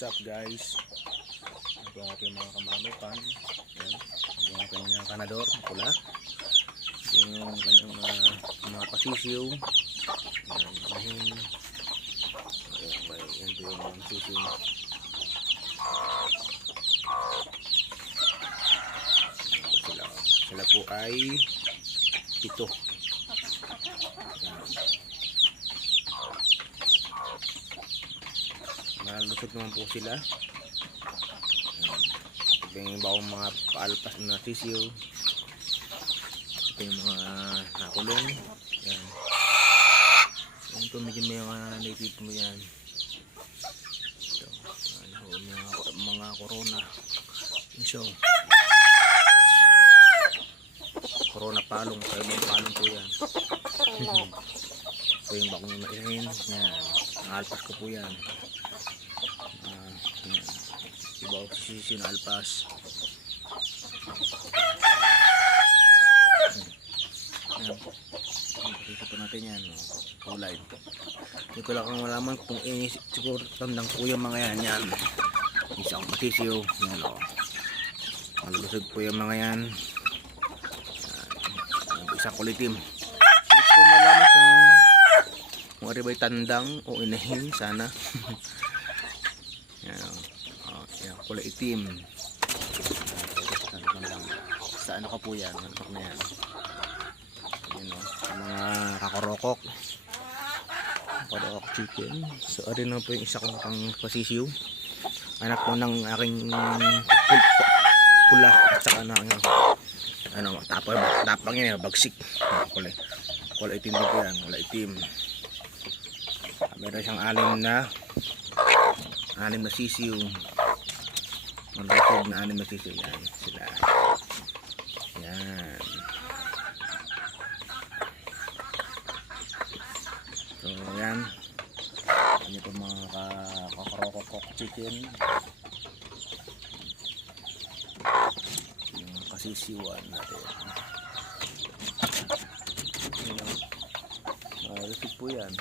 What's up guys? Ito ang ating mga kamanukan. Yan. Ito ang ating mga kanador. Pula. Yan yung kanyang mga, mga pasisiw. Yan. Mahin. Ayan, may, po yung mga po sila. Po ay pito. Malusot naman po sila. Ito yung bawang mga paalpas na sisiyo. Ito yung mga nakulong. Yan. Yan po medyo may mga native mo yan. Ito. Ano, mga, mga corona. Yung show. Corona palong. Kaya mga palong po yan. Ito yung bakong mairahin. Yan. Ang alpas ko po yan. Ah. Iba ako sisi na alpas. Yan. Ang pasisi po natin yan. Oh. Kulay. Hindi ko lang kung malaman kung inis siguro tandang po yung mga yan. Yan. Isa akong pasisiyo. Yan o. Malulusog po yung mga yan. Yan. Isa kulitim. Hindi ko malaman kung kung ari ba'y tandang o inahin sana. yan o. Oh, yan, kulay itim. Sa ano ka po yan? Ano na yan? Yan o. Sa mga kakorokok. Kakorokok chicken. So, ari na po yung isa kong pang pasisiw. Anak po ng aking pul pula at saka na ano, ano tapang tapang yan bagsik kulay kulay itim din po yan kulay itim meron siyang alim na anim na sisiw malusog na anim na sisiw yan sila. Yan. So yan. Yan po mga kakarokokok chicken. Yung kasisiwan natin. Yan. Uh, receipt po yan